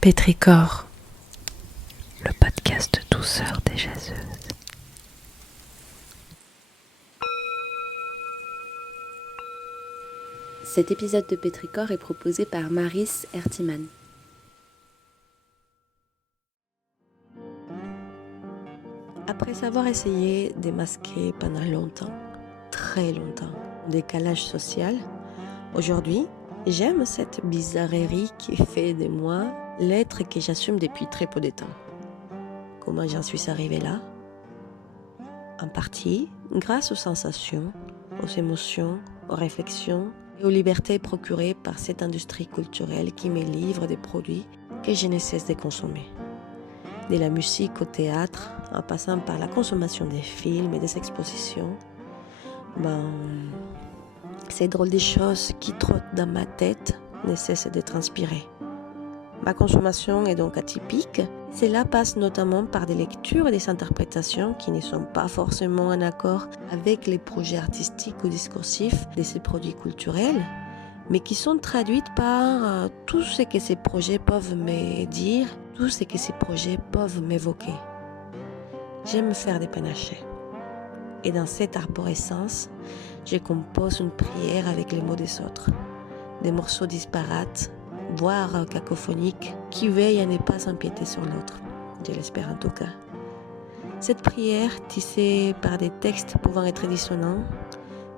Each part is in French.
Pétrichor, le podcast douceur des jaseuses. Cet épisode de Pétrichor est proposé par Maris Ertiman. Après avoir essayé de masquer pendant longtemps, très longtemps, le décalage social, aujourd'hui, j'aime cette bizarrerie qui fait de moi l'être que j'assume depuis très peu de temps. Comment j'en suis arrivée là? En partie, grâce aux sensations, aux émotions, aux réflexions et aux libertés procurées par cette industrie culturelle qui me livre des produits que je ne cesse de consommer. De la musique au théâtre, en passant par la consommation des films et des expositions, ces drôles de choses qui trottent dans ma tête ne cessent d'être inspirées. Ma consommation est donc atypique. Cela passe notamment par des lectures et des interprétations qui ne sont pas forcément en accord avec les projets artistiques ou discursifs de ces produits culturels, mais qui sont traduites par tout ce que ces projets peuvent me dire, tout ce que ces projets peuvent m'évoquer. J'aime faire des panachés. Et dans cette arborescence, je compose une prière avec les mots des autres. Des morceaux disparates, voire cacophoniques, qui veillent à ne pas s'empiéter sur l'autre. Je l'espère en tout cas. Cette prière, tissée par des textes pouvant être dissonants,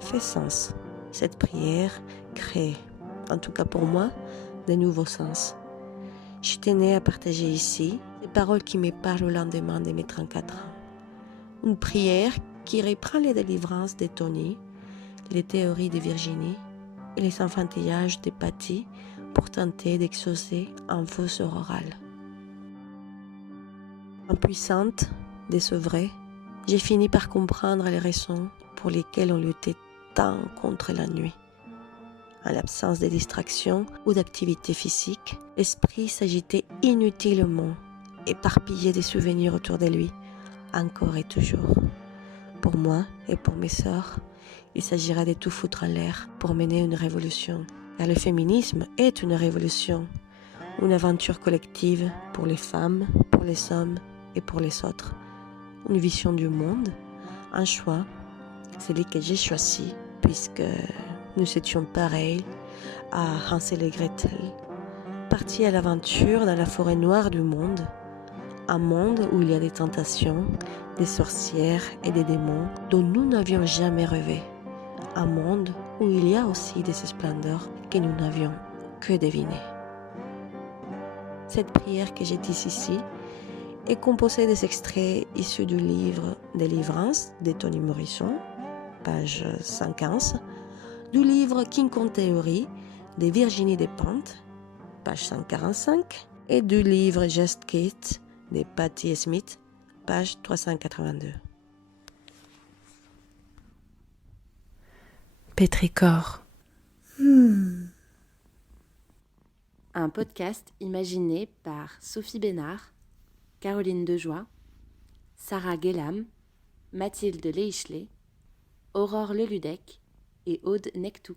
fait sens. Cette prière crée, en tout cas pour moi, de nouveaux sens. Je tenais à partager ici les paroles qui me parlent au lendemain de mes 34 ans. Une prière qui reprend les délivrances de Tony, les théories de Virginie et les enfantillages de Patty pour tenter d'exaucer un feu oral. Impuissante, désevrée, j'ai fini par comprendre les raisons pour lesquelles on luttait tant contre la nuit. En l'absence de distraction ou d'activité physique, l'esprit s'agitait inutilement, éparpillé des souvenirs autour de lui, encore et toujours. Pour moi et pour mes sœurs, il s'agira de tout foutre en l'air pour mener une révolution. Car le féminisme est une révolution, une aventure collective pour les femmes, pour les hommes et pour les autres. Une vision du monde, un choix, celui que j'ai choisi puisque nous étions pareils à Hansel et Gretel, partis à l'aventure dans la forêt noire du monde, un monde où il y a des tentations, des sorcières et des démons dont nous n'avions jamais rêvé. Un monde où il y a aussi des splendeurs que nous n'avions que devinées. Cette prière que j'ai tisse ici est composée des extraits issus du livre Délivrance de Toni Morrison, page 115, du livre King Kong Theory de Virginie Despentes, page 145, et du livre Just Kate de Patti Smith, page 382. Pétrichor. Un podcast imaginé par Sophie Bénard, Caroline Dejoie, Sarah Guélam, Mathilde Leichelet, Aurore Leludec et Aude Nectou.